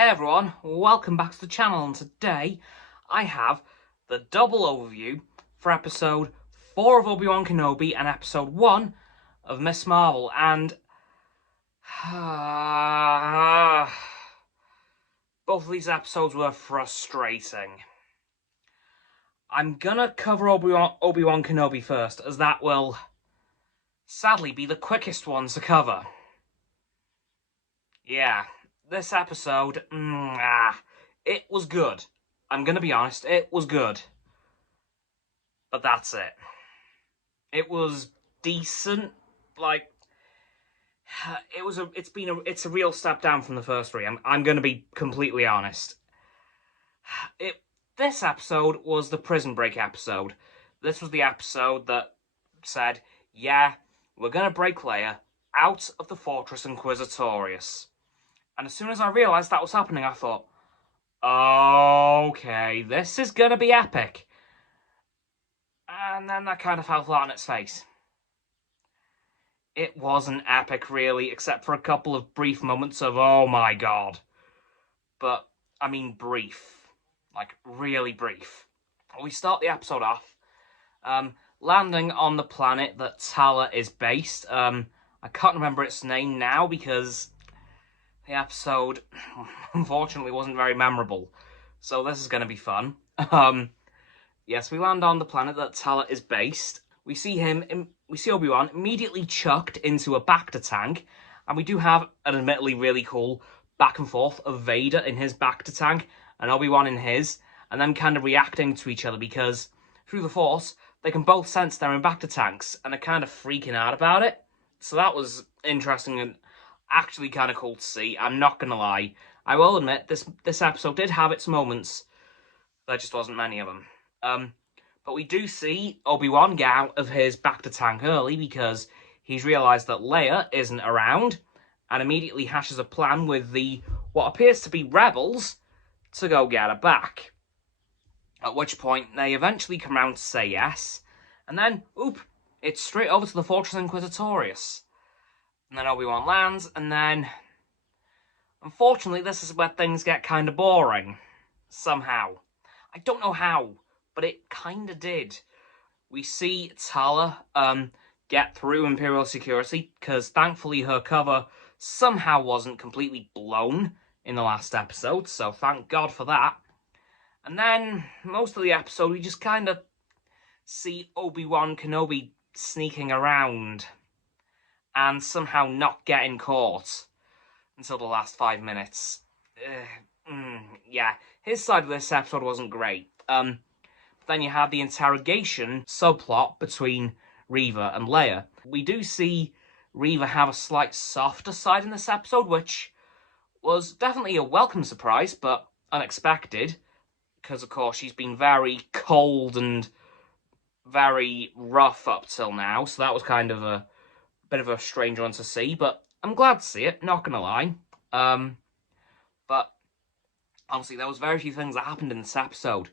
Hey everyone, welcome back to the channel, and today I have the double overview for episode 4 of Obi-Wan Kenobi and episode 1 of Miss Marvel, and both of these episodes were frustrating. I'm gonna cover Obi-Wan Kenobi first, as that will sadly be the quickest one to cover. Yeah. This episode, it was good. I'm going to be honest, it was good. But that's it. It was decent. Like, it's a real step down from the first three. I'm going to be completely honest. This episode was the prison break episode. This was the episode that said, yeah, we're going to break Leia out of the Fortress Inquisitorius. And as soon as I realised that was happening, I thought, okay, this is going to be epic. And then that kind of fell flat on its face. It wasn't epic, really, except for a couple of brief moments of, oh my god. But, I mean brief. Like, really brief. We start the episode off, landing on the planet that Tala is based. I can't remember its name now because the episode, unfortunately, wasn't very memorable, so this is going to be fun. Yes, we land on the planet that Tala is based. We see Obi-Wan immediately chucked into a Bacta tank, and we do have an admittedly really cool back and forth of Vader in his Bacta tank and Obi-Wan in his, and them kind of reacting to each other because through the Force they can both sense they're in Bacta tanks and are kind of freaking out about it. So that was interesting and actually kind of cool to see. I'm not gonna lie. I will admit this episode did have its moments. There just wasn't many of them. But we do see Obi-Wan get out of his Bacta tank early because he's realised that Leia isn't around, and immediately hashes a plan with what appears to be rebels to go get her back. At which point they eventually come round to say yes, and then it's straight over to the Fortress Inquisitorius. And then Obi-Wan lands, and then, unfortunately, this is where things get kind of boring. Somehow. I don't know how, but it kind of did. We see Tala get through Imperial security, because thankfully her cover somehow wasn't completely blown in the last episode, so thank God for that. And then, most of the episode, we just kind of see Obi-Wan Kenobi sneaking around and somehow not getting caught until the last 5 minutes. Yeah, his side of this episode wasn't great. But then you have the interrogation subplot between Reva and Leia. We do see Reva have a slight softer side in this episode, which was definitely a welcome surprise, but unexpected, because, of course, she's been very cold and very rough up till now, so that was kind of a bit of a strange one to see, but I'm glad to see it, not gonna lie. But honestly, there was very few things that happened in this episode.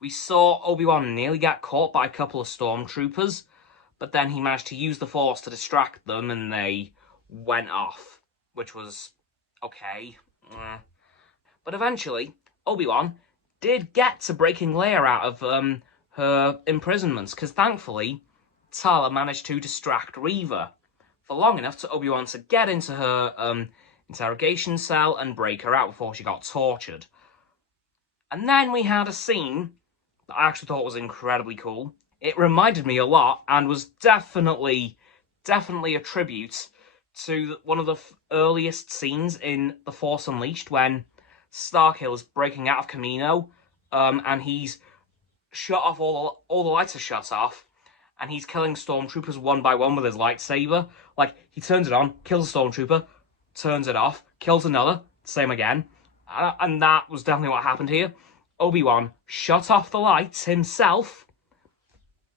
We saw Obi-Wan nearly get caught by a couple of stormtroopers, but then he managed to use the Force to distract them, and they went off, which was okay. But eventually, Obi-Wan did get to breaking Leia out of her imprisonments, because thankfully, Tala managed to distract Reva for long enough to Obi-Wan to get into her interrogation cell and break her out before she got tortured. And then we had a scene that I actually thought was incredibly cool. It reminded me a lot and was definitely a tribute to one of the earliest scenes in The Force Unleashed when Starkill's breaking out of Kamino, and he's shut off all the lights are shut off, and he's killing stormtroopers one by one with his lightsaber. Like, he turns it on, kills a stormtrooper, turns it off, kills another, same again. And that was definitely what happened here. Obi-Wan shut off the lights himself.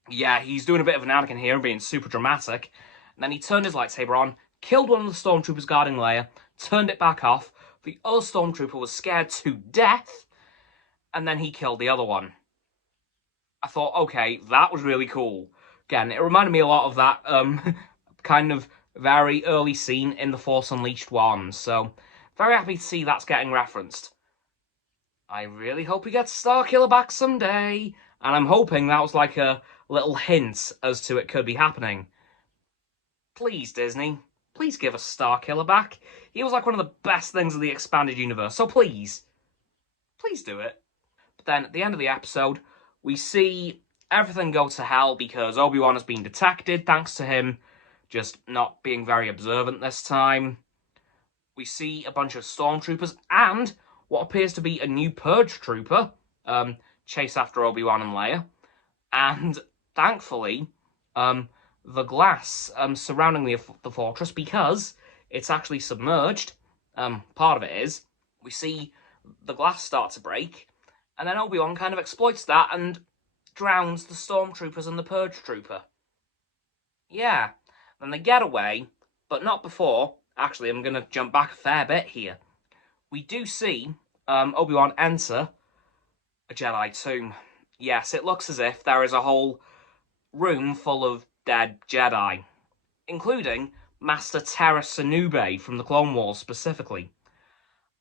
Yeah, he's doing a bit of an Anakin here and being super dramatic. And then he turned his lightsaber on, killed one of the stormtroopers guarding Leia, turned it back off. The other stormtrooper was scared to death, and then he killed the other one. I thought, okay, that was really cool. Again, it reminded me a lot of that kind of very early scene in The Force Unleashed 1, so very happy to see that's getting referenced. I really hope he gets Starkiller back someday, and I'm hoping that was like a little hint as to it could be happening. Please, Disney, please give us Starkiller back. He was like one of the best things in the expanded universe, so please do it. But then at the end of the episode, we see everything go to hell because Obi-Wan has been detected, thanks to him just not being very observant this time. We see a bunch of stormtroopers and what appears to be a new purge trooper chase after Obi-Wan and Leia. And thankfully, the glass surrounding the fortress, because it's actually submerged, part of it is, we see the glass start to break, and then Obi-Wan kind of exploits that and drowns the stormtroopers and the purge trooper. Yeah, then they get away, but not before. Actually, I'm going to jump back a fair bit here. We do see Obi-Wan enter a Jedi tomb. Yes, it looks as if there is a whole room full of dead Jedi, including Master Terra Sanube from the Clone Wars specifically.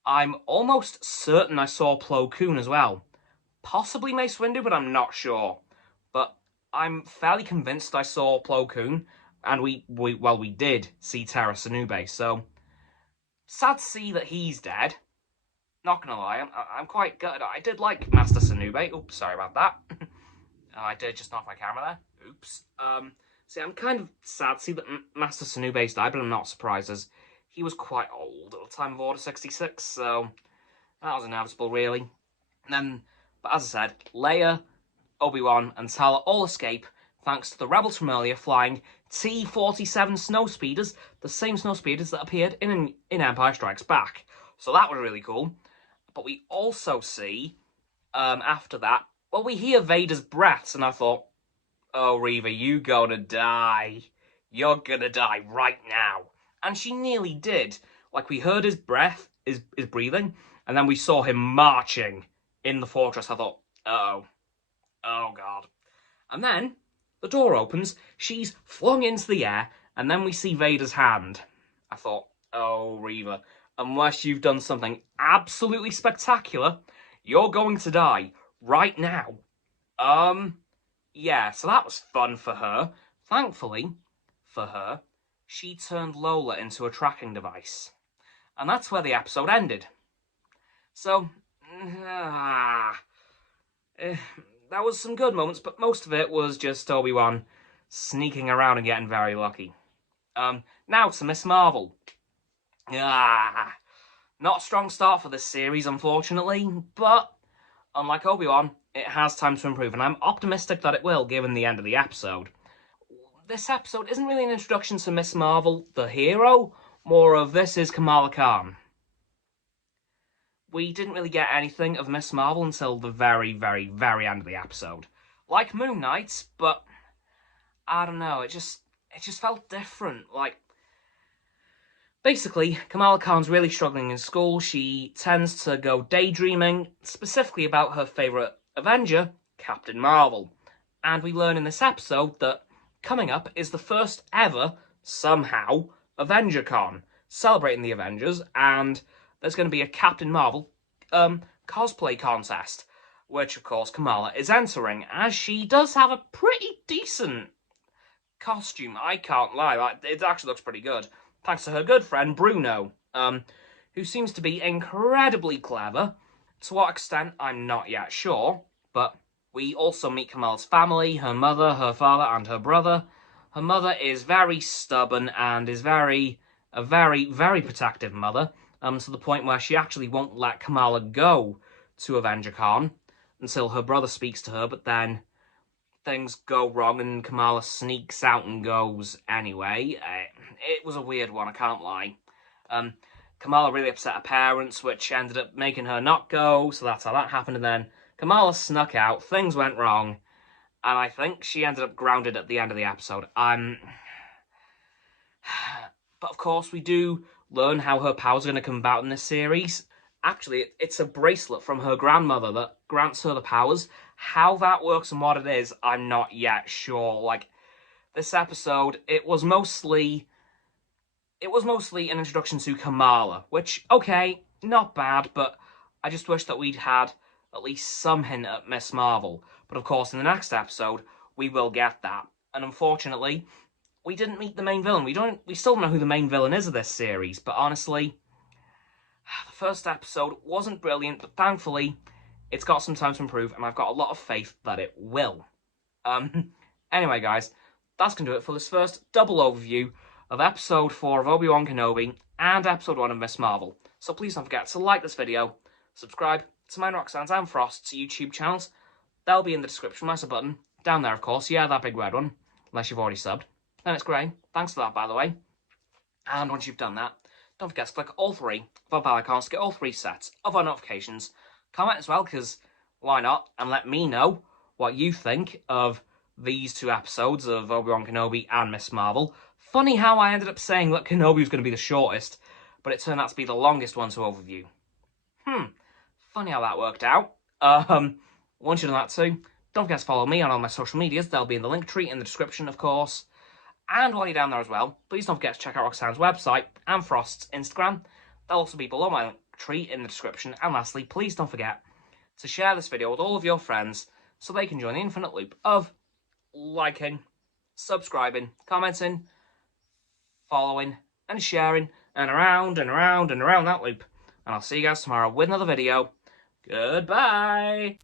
I'm almost certain I saw Plo Koon as well. Possibly Mace Windu, but I'm not sure. But I'm fairly convinced I saw Plo Koon, and we did see Terra Sanube, so sad to see that he's dead. Not gonna lie, I'm quite gutted. I did like Master Sanube. Oops, sorry about that. I did just knock my camera there. Oops. See, I'm kind of sad to see that Master Sanube's died, but I'm not surprised, as he was quite old at the time of Order 66, so that was inevitable, really. But as I said, Leia, Obi-Wan, and Tala all escape thanks to the rebels from earlier flying T-47 snowspeeders, the same snowspeeders that appeared in Empire Strikes Back. So that was really cool. But we also see, after that, well, we hear Vader's breaths, and I thought, oh, Reva, you gonna die. You're gonna die right now. And she nearly did. Like, we heard his breath, his breathing, and then we saw him marching in the fortress. I thought, uh-oh. Oh, God. And then the door opens, she's flung into the air, and then we see Vader's hand. I thought, oh, Reva, unless you've done something absolutely spectacular, you're going to die right now. Yeah, so that was fun for her. Thankfully, for her, she turned Lola into a tracking device. And that's where the episode ended. So, there was some good moments, but most of it was just Obi-Wan sneaking around and getting very lucky. Now to Miss Marvel. Not a strong start for this series, unfortunately, but unlike Obi-Wan, it has time to improve, and I'm optimistic that it will, given the end of the episode. This episode isn't really an introduction to Miss Marvel, the hero, more of this is Kamala Khan. We didn't really get anything of Miss Marvel until the very, very, very end of the episode. Like Moon Knight, but I don't know, it just felt different. Like, basically, Kamala Khan's really struggling in school. She tends to go daydreaming, specifically about her favourite Avenger, Captain Marvel. And we learn in this episode that coming up is the first ever, somehow, AvengerCon, celebrating the Avengers, and there's going to be a Captain Marvel cosplay contest, which, of course, Kamala is entering, as she does have a pretty decent costume, I can't lie. It actually looks pretty good, thanks to her good friend, Bruno, who seems to be incredibly clever. To what extent, I'm not yet sure, but we also meet Kamala's family, her mother, her father, and her brother. Her mother is very stubborn and is a very, very protective mother, to the point where she actually won't let Kamala go to AvengerCon until her brother speaks to her, but then things go wrong and Kamala sneaks out and goes anyway. It was a weird one, I can't lie. Kamala really upset her parents, which ended up making her not go, so that's how that happened, and then Kamala snuck out, things went wrong, and I think she ended up grounded at the end of the episode. But of course, we do learn how her powers are going to come about in this series. Actually, it's a bracelet from her grandmother that grants her the powers. How that works and what it is, I'm not yet sure. Like, this episode, it was mostly it was mostly an introduction to Kamala, which, okay, not bad, but I just wish that we'd had at least some hint at Miss Marvel. But of course, in the next episode, we will get that. And unfortunately, we didn't meet the main villain. We still don't know who the main villain is of this series, but honestly, the first episode wasn't brilliant, but thankfully, it's got some time to improve, and I've got a lot of faith that it will. Anyway, guys, that's going to do it for this first double overview of Episode 4 of Obi-Wan Kenobi and Episode 1 of Miss Marvel. So please don't forget to like this video, subscribe to mine, Roxanne's and Frost's YouTube channels. They'll be in the description, my sub button, down there of course, yeah, that big red one, unless you've already subbed. Then it's grey, thanks for that by the way. And once you've done that, don't forget to click all three of our bell icons to get all three sets of our notifications. Comment as well, because why not, and let me know what you think of these two episodes of Obi-Wan Kenobi and Miss Marvel. Funny how I ended up saying that Kenobi was going to be the shortest, but it turned out to be the longest one to overview. Funny how that worked out. Once you've done that too, don't forget to follow me on all my social medias. They'll be in the link tree in the description, of course. And while you're down there as well, please don't forget to check out Roxanne's website and Frost's Instagram. They'll also be below my link tree in the description. And lastly, please don't forget to share this video with all of your friends so they can join the infinite loop of liking, subscribing, commenting, following, and sharing, and around and around and around that loop. And I'll see you guys tomorrow with another video. Goodbye!